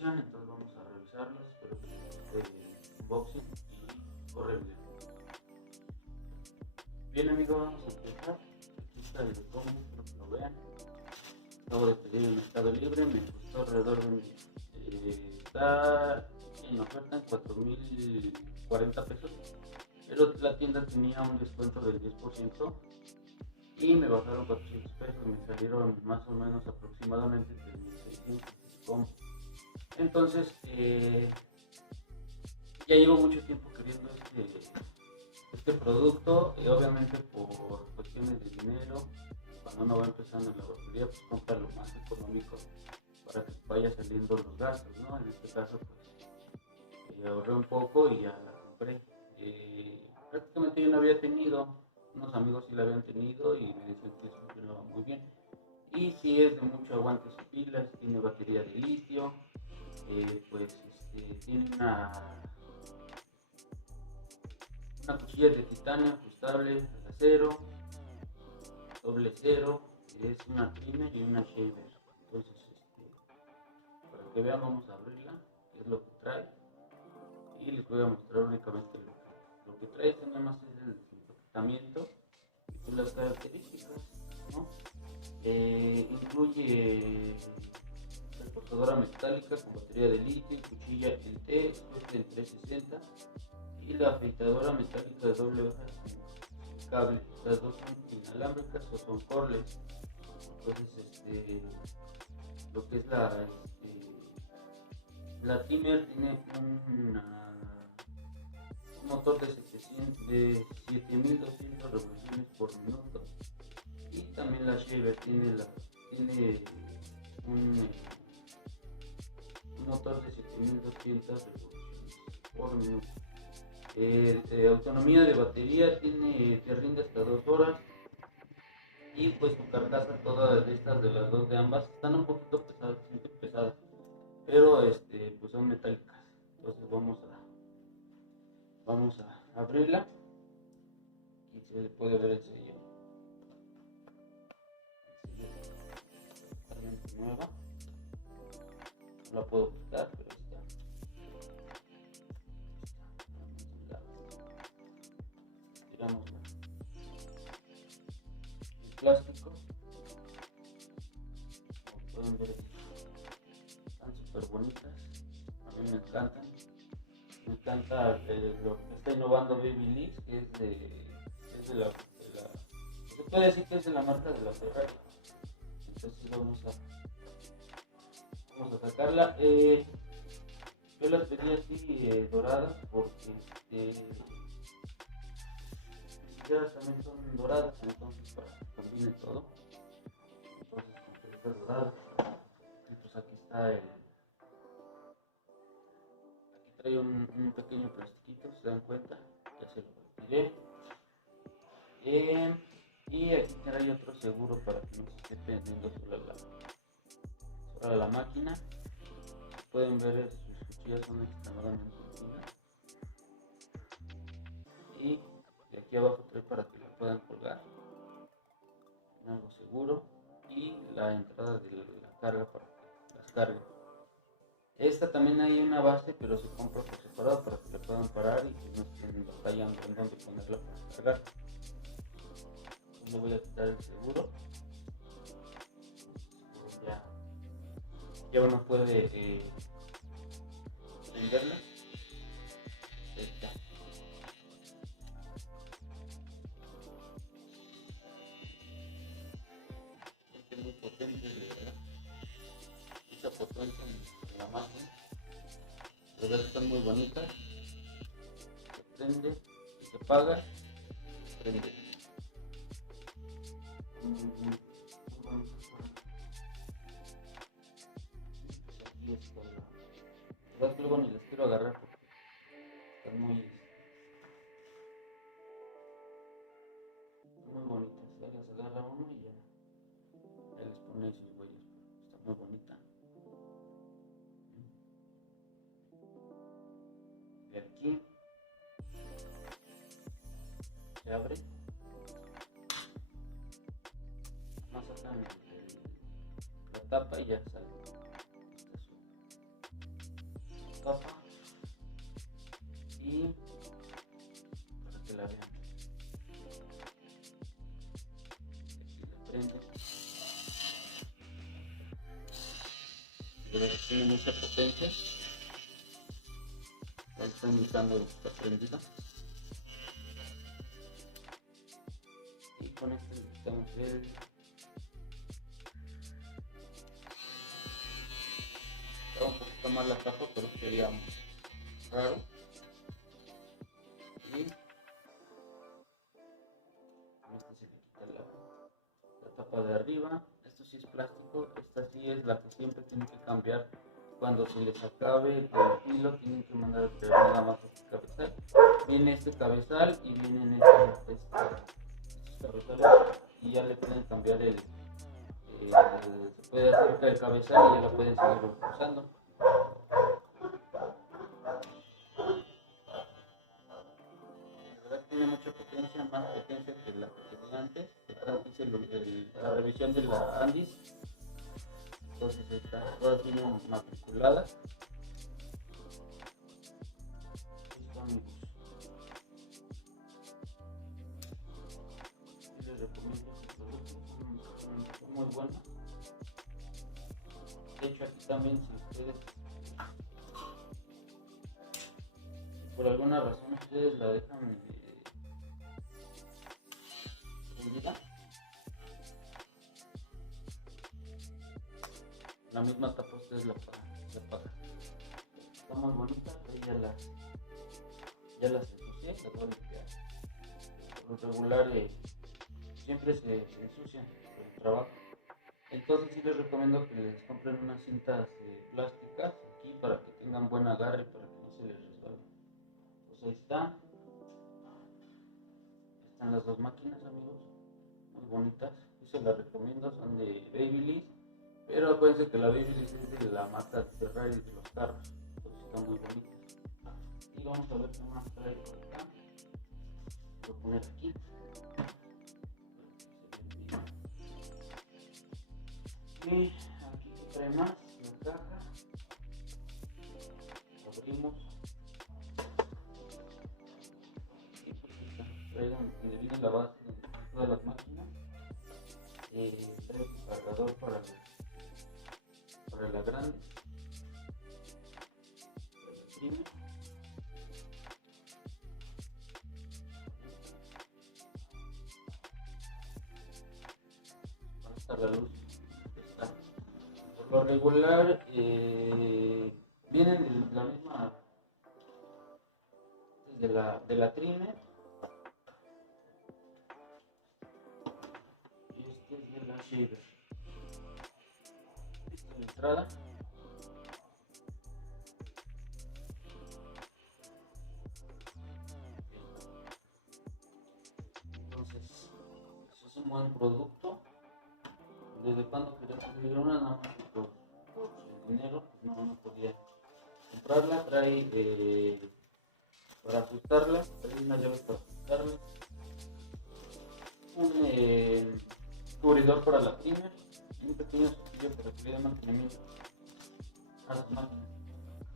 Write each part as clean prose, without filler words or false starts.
escuchan, entonces vamos a revisarlos. Espero que les guste el unboxing y corre el video. Bien amigos, vamos a empezar. Aquí está el combo, espero que lo vean. Acabo de pedir en Mercado Libre, me costó alrededor de está en oferta en 4,040 pesos, pero la tienda tenía un descuento del 10% y me bajaron 400 pesos, me salieron más o menos aproximadamente 3,600 el combo. Entonces ya llevo mucho tiempo queriendo este producto, obviamente por cuestiones de dinero. Cuando uno va empezando en la barbería, pues compra lo más económico para que vaya saliendo los gastos, ¿no? En este caso, pues ahorré un poco y ya la compré. Prácticamente yo no había tenido, unos amigos sí la habían tenido y me decían que funcionaba muy bien. Y si es de mucho aguante sus pilas, tiene batería de litio, tiene una cuchilla de titanio ajustable al acero, doble cero, es una trimmer y una shaver. Entonces, para que vean, vamos a abrirla, qué es lo que trae, y les voy a mostrar únicamente lo que trae. Esto nada más es el empaquetamiento y las características, ¿no? Incluye transportadora metálica con batería de litio, cuchilla en T, fuerte en 360 y la afeitadora metálica de doble hoja con cable. Las dos son inalámbricas o son cordless. Entonces, lo que es la trimmer tiene un motor de 7,200 revoluciones por minuto, y también la shaver tiene un motor de 7,200 revoluciones por minuto. Autonomía de batería, te rinde hasta 2 horas, y pues su carcasa, todas estas de las dos de ambas están un poquito pesadas, pero pues son metálicas. Entonces vamos a abrirla y se le puede ver el sello. Es totalmente nueva, no la puedo quitar, pero está. Tiramos el plástico, como pueden ver, están súper bonitas, a mí me encantan. Me encanta lo que está innovando Babyliss, que es de la, se puede decir que es de la marca de la Ferrari. Entonces vamos a sacarla. Yo las pedí así doradas porque las también son doradas, entonces para que combine todo. Entonces compré estas doradas. Y pues aquí trae un pequeño plastiquito, se dan cuenta, ya se lo retiré. Y aquí trae otro seguro para que no se esté prendiendo sola la máquina. Pueden ver, sus cuchillas son extremadamente finas. Y de aquí abajo trae para que la puedan colgar en algo seguro, y la entrada de la carga para que las carguen. Esta también hay una base, pero se compra por separado para que la puedan parar y que no estén batallando en dónde ponerla para cargar. Le voy a quitar el seguro. Ya uno puede prenderla. Está muy potente, de verdad. Mucha potencia en la máquina. De verdad están muy bonitas. Se prende y se apaga. Prende. Aquí está la verdad que luego ni les quiero agarrar porque están muy bonitas. Ya las agarra uno y ya les pone sus huellas. Está muy bonita. De aquí se abre. Más sacan la tapa y ya sale. capa y para que la vean. Aquí le prende. Tiene mucha potencia. Ahí está indicando que está prendida. Y con esto necesitamos está un poquito más la tapa, pero sería raro. Y con esto se le quita la tapa de arriba. Esto sí es plástico. Esta sí es la que siempre tienen que cambiar. Cuando se les acabe el hilo, tienen que mandar a traer nada más este cabezal. Viene este cabezal y vienen estos cabezales y ya le pueden cambiar se puede hacer el cabezal y ya lo pueden seguir usando. La verdad tiene mucha potencia, más potencia que la que tenía antes. Hice la revisión de la Andis. Entonces todas vienen matriculadas. Esto, amigos, sí les recomiendo este producto, es muy bueno. De hecho, aquí también, si ustedes por alguna razón ustedes la dejan prendida, la misma tapa ustedes la apagan. Está muy bonita, ahí ya las ensucié, las voy a limpiar. Por lo regular siempre se ensucian por el trabajo. Entonces sí les recomiendo que les compren unas cintas plásticas aquí para que tengan buen agarre, para que no se les resbale. Pues ahí están las dos máquinas, amigos, muy bonitas. Yo se las recomiendo, son de Babyliss, pero acuérdense que la Babyliss es de la marca de Ferrari de los carros, entonces están muy bonitas. Y vamos a ver qué más trae por acá. Voy a poner aquí. Y aquí que trae más la caja. Abrimos. Y pues trae donde viene la base de todas las máquinas. Trae un cargador para la grande. Para la prima. Ahí está la luz. Por lo regular vienen de la misma de la trimmer y este es de la shaver. Esta es la entrada. Entonces eso es un buen producto. Desde cuando quería conseguir una, nada más por el dinero no podía comprarla. Trae para ajustarla, trae una llave para ajustarla, un cubridor para la primer y un pequeño cepillo para que le dé mantenimiento a las máquinas.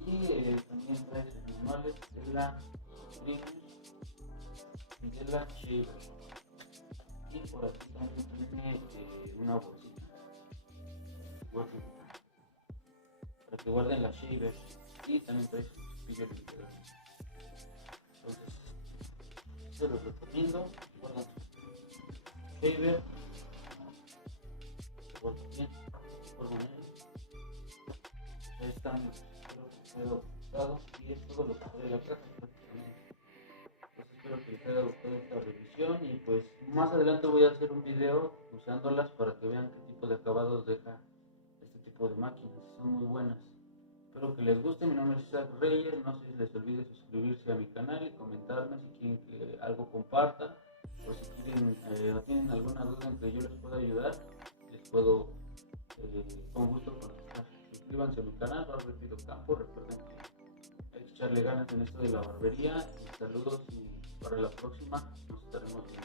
Y también trae sus manuales de la primer y de la shaver. Y por aquí también tiene una bolsita para que guarden las shavers y también trae su cepillo limpiador. Entonces se los recomiendo, guardan su shaver, se guardan bien, por manera. Ahí están, espero que les haya gustado y es todo lo que trae la caja prácticamente. Pues espero que les haya gustado esta revisión y pues más adelante voy a hacer un video usándolas para que vean qué tipo de acabados deja este tipo de máquinas, son muy buenas. Espero que les guste. Mi nombre es Isaac Reyes, no se les olvide suscribirse a mi canal y comentarme si quieren que algo comparta o si quieren o tienen alguna duda en que yo les pueda ayudar, les puedo con gusto contestar. Suscríbanse a mi canal, Barber Pido Campo. Recuerden que hay que echarle ganas en esto de la barbería. Saludos y para la próxima nos estaremos viendo.